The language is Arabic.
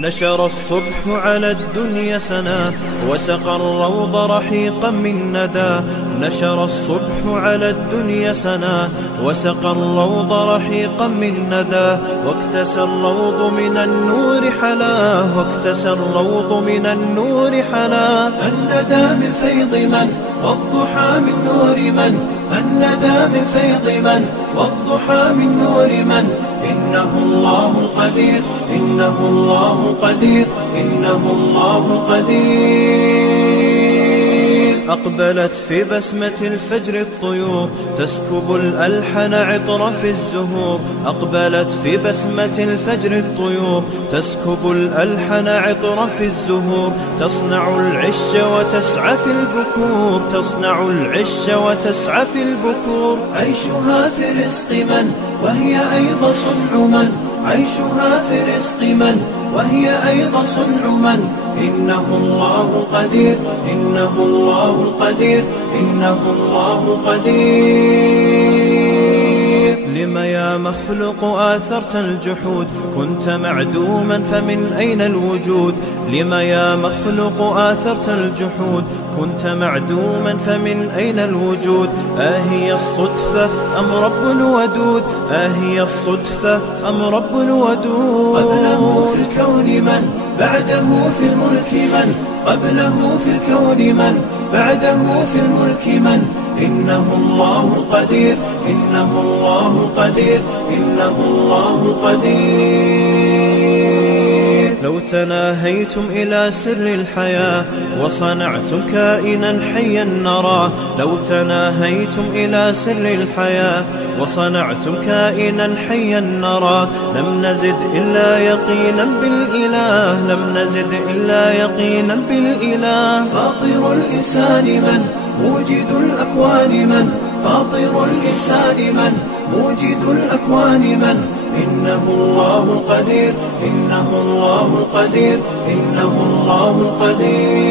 نشر الصبح على الدنيا سنا وسقى الروض رحيقا من ندى. نشر الصبح على الدنيا سنا وسقى الروض رحيقا من ندى. واكتسى الروض من النور حلا، واكتسى الروض من النور حلا. الندى من فيض من والضحى من نور من، الندى من فيض من والضحى من نور من. إنه الله قدير، إنه الله قدير، إنه الله قدير. أقبلت في بسمة الفجر الطيور تسكب الألحن عطر في الزهور. أقبلت في بسمة الفجر الطيور تسكب الألحن عطر في الزهور. تصنع العش وتسعى في البكور، تصنع العش وتسعى في البكور. عيشها في رزق من وهي أيضا صنع من، عيشها في رزق من وهي أيضا صنع من. إنه الله قدير، إنه الله قدير، إنه الله قدير. لم يا مخلوق آثرت الجحود كنت معدوما فمن أين الوجود. لم يا مخلوق آثرت الجحود كنت معدوما فمن أين الوجود. أهي الصدفة أم رب ودود، أهي الصدفة أم رب ودود. قبله في الكون من بعده في الملك من، قبله في الكون من بعده في الملك من. إنه الله قدير، إنه الله قدير، إنه الله قدير. لو تناهيتم إلى سر الحياة وصنعتم كائنا حيا نراه. لو تناهيتم إلى سر الحياة وصنعتم كائنا حيا نراه. لم نزد إلا يقينا بالإله، لم نزد إلا يقينا بالإله. فاطر الإنسان من موجد الأكوان من، فاطر الإنسان من موجد الأكوان من. إنه الله قدير، إنه الله قدير، إنه الله قدير.